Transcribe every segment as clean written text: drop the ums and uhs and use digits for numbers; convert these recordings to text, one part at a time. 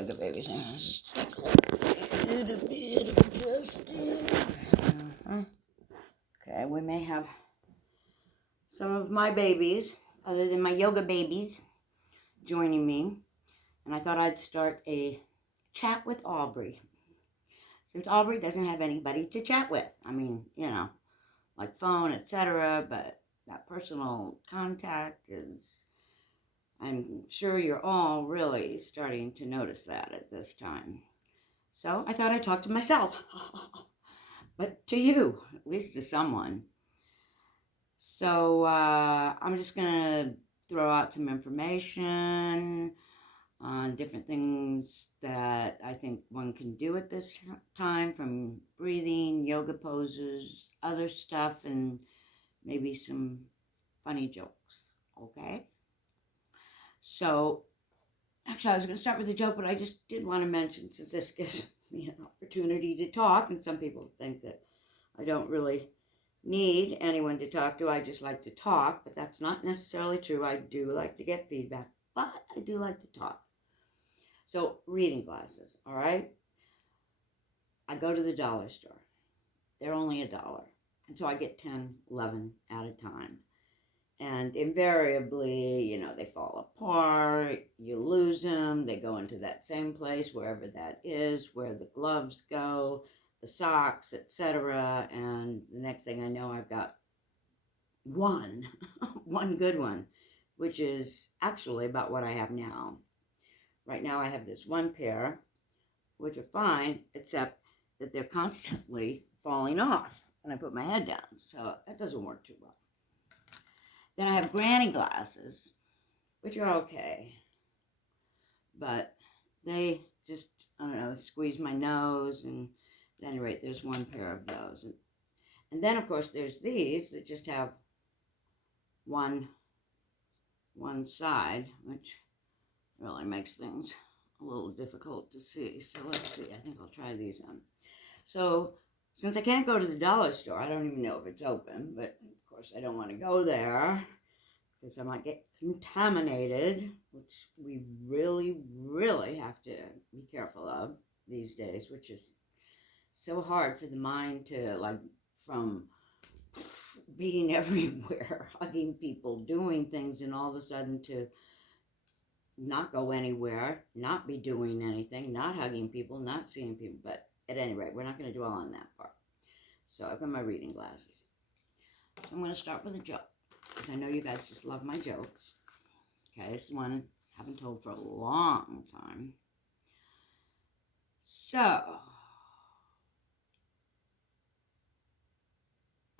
yoga babies. A little bit of adjusting. Okay, we may have some of my babies, other than my yoga babies, joining me. And I thought I'd start a chat with Aubrey. Since Aubrey doesn't have anybody to chat with. I mean, like phone, etc. But that personal contact is, I'm sure you're all really starting to notice that at this time. So I thought I'd talk to myself. But to you, at least to someone. So I'm just going to throw out some information on different things that I think one can do at this time, from breathing, yoga poses, other stuff, and maybe some funny jokes, okay? So, actually, I was going to start with a joke, but I just did want to mention, since this gives me an opportunity to talk, and some people think that I don't really need anyone to talk to, I just like to talk, but that's not necessarily true. I do like to get feedback, but I do like to talk. So, reading glasses, all right? I go to the dollar store. They're only $1. And so I get 10, 11 at a time. And invariably, they fall apart, you lose them, they go into that same place, wherever that is, where the gloves go, the socks, etc. And the next thing I know, I've got one good one, which is actually about what I have now. Right now I have this one pair, which are fine, except that they're constantly falling off when I put my head down. So that doesn't work too well. Then I have granny glasses, which are okay. But they just, I don't know, squeeze my nose. And at any rate, there's one pair of those. And then, of course, there's these that just have one side, which really makes things a little difficult to see. So let's see. I think I'll try these on. So since I can't go to the dollar store, I don't even know if it's open, but of course I don't want to go there because I might get contaminated, which we really, really have to be careful of these days, which is so hard for the mind to, from being everywhere, hugging people, doing things, and all of a sudden to not go anywhere, not be doing anything, not hugging people, not seeing people. But at any rate, we're not going to dwell on that part. So I've got my reading glasses. So I'm going to start with a joke, because I know you guys just love my jokes. Okay, this is one I haven't told for a long time. So,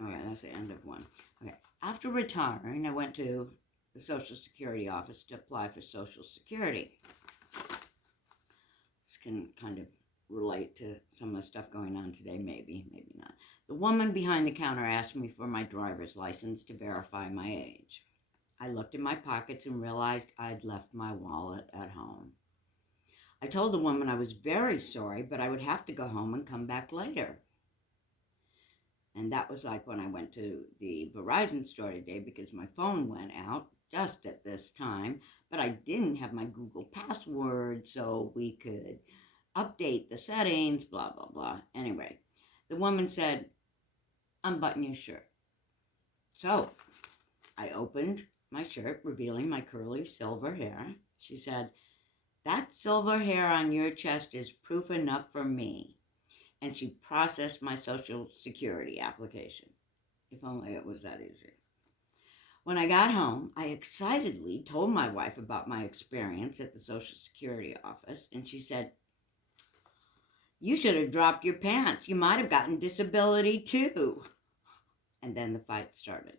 okay, that's the end of one. Okay, after retiring, I went to the Social Security office to apply for Social Security. This can kind of relate to some of the stuff going on today, maybe not. The woman behind the counter asked me for my driver's license to verify my age. I looked in my pockets and realized I'd left my wallet at home. I told the woman I was very sorry, but I would have to go home and come back later. And that was like when I went to the Verizon store today, because my phone went out just at this time, but I didn't have my Google password, so we could update the settings, blah, blah, blah. Anyway, the woman said, "Unbutton your shirt." So I opened my shirt, revealing my curly silver hair. She said, "That silver hair on your chest is proof enough for me." And she processed my Social Security application. If only it was that easy. When I got home, I excitedly told my wife about my experience at the Social Security office, and she said, "You should have dropped your pants. You might have gotten disability too." And then the fight started.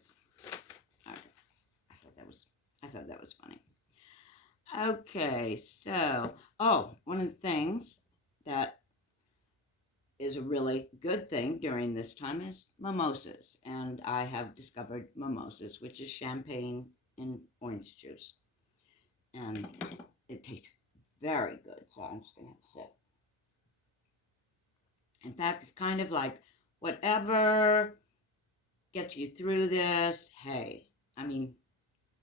All right. I thought that was funny. Okay, so, one of the things that is a really good thing during this time is mimosas. And I have discovered mimosas, which is champagne and orange juice. And it tastes very good. So I'm just going to have a sip. In fact, it's kind of like whatever gets you through this, hey, I mean,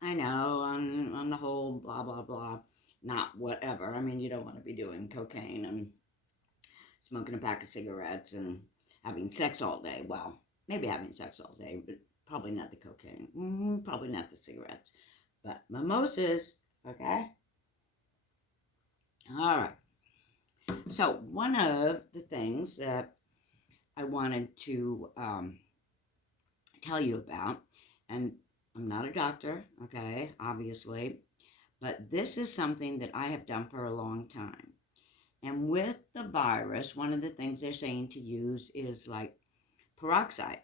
I know on the whole, blah, blah, blah. not whatever. I mean, you don't want to be doing cocaine and smoking a pack of cigarettes and having sex all day. Well, maybe having sex all day, but probably not the cocaine. Probably not the cigarettes. But mimosas, okay? All right. So one of the things that I wanted to tell you about, and I'm not a doctor, okay, obviously, but this is something that I have done for a long time. And with the virus, one of the things they're saying to use is like peroxide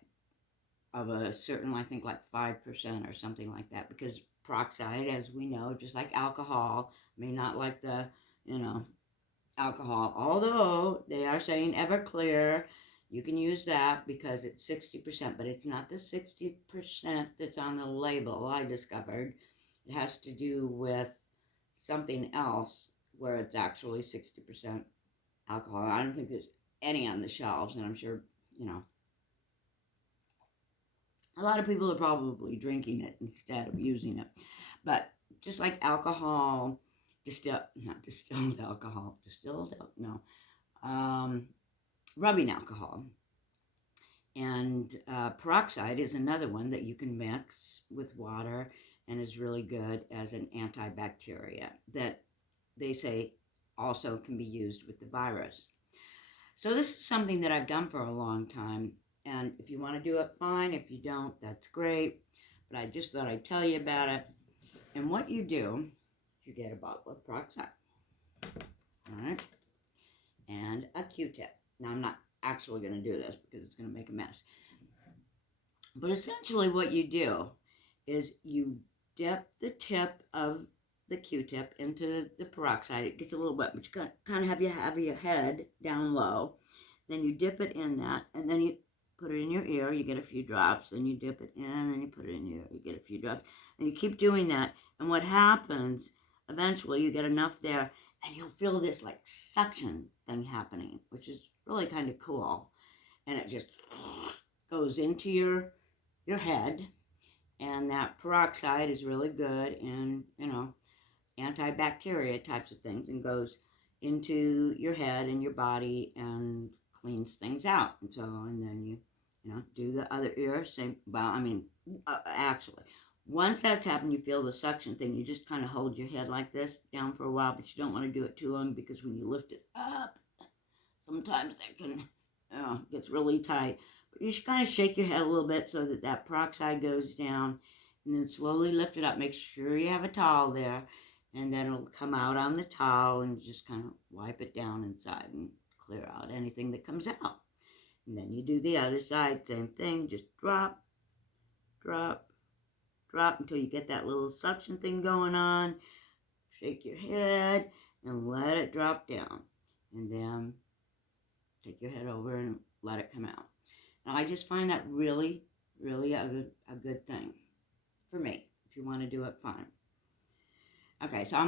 of a certain, I think like 5% or something like that, because peroxide, as we know, just like alcohol, I mean, not like the, alcohol, although they are saying Everclear, you can use that because it's 60%, but it's not the 60% that's on the label, I discovered. It has to do with something else where it's actually 60% alcohol. I don't think there's any on the shelves, and I'm sure, a lot of people are probably drinking it instead of using it. But just like alcohol, rubbing alcohol. And peroxide is another one that you can mix with water and is really good as an antibacteria that they say also can be used with the virus. So this is something that I've done for a long time. And if you want to do it, fine. If you don't, that's great. But I just thought I'd tell you about it. And what you do, you get a bottle of peroxide. All right. And a Q-tip. Now, I'm not actually going to do this because it's going to make a mess. But essentially what you do is you dip the tip of the Q-tip into the peroxide. It gets a little wet, but you kind of have your head down low. Then you dip it in that, and then you put it in your ear. You get a few drops. Then you dip it in, and then you put it in your ear. You get a few drops. And you keep doing that. And what happens, eventually you get enough there, and you'll feel this like suction thing happening, which is really kind of cool. And it just goes into your head. And that peroxide is really good in, antibacteria types of things, and goes into your head and your body and cleans things out. And then you do the other ear, same. Well, I mean, actually, once that's happened, you feel the suction thing. You just kind of hold your head like this down for a while, but you don't want to do it too long because when you lift it up, sometimes that can, gets really tight. But you should kind of shake your head a little bit so that that peroxide goes down, and then slowly lift it up. Make sure you have a towel there, and then it'll come out on the towel, and just kind of wipe it down inside and clear out anything that comes out. And then you do the other side, same thing, just drop, drop, drop until you get that little suction thing going on. Shake your head and let it drop down. And then take your head over and let it come out. Now, I just find that really, really a good thing for me. If you want to do it, fine. Okay, so I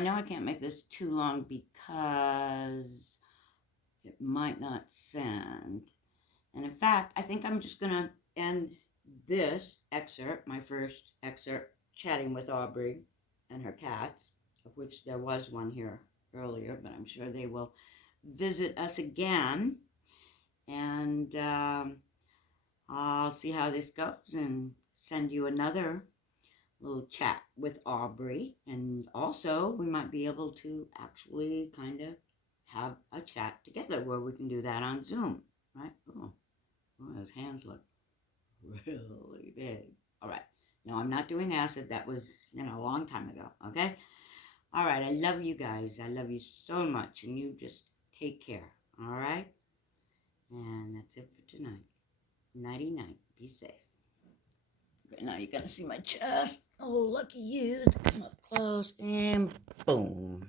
know I can't make this too long because it might not send. And in fact, I think I'm just going to end this excerpt, my first excerpt, chatting with Aubrey and her cats, of which there was one here earlier, but I'm sure they will visit us again. And I'll see how this goes and send you another little chat with Aubrey. And also, we might be able to actually kind of have a chat together where we can do that on Zoom, right? Oh, those hands look really big. All right. No, I'm not doing acid. That was, a long time ago, okay? All right. I love you guys. I love you so much. And you just take care, all right? And that's it for tonight. Nighty-night. Be safe. Okay, now you're going to see my chest. Oh, lucky you. To come up close and boom.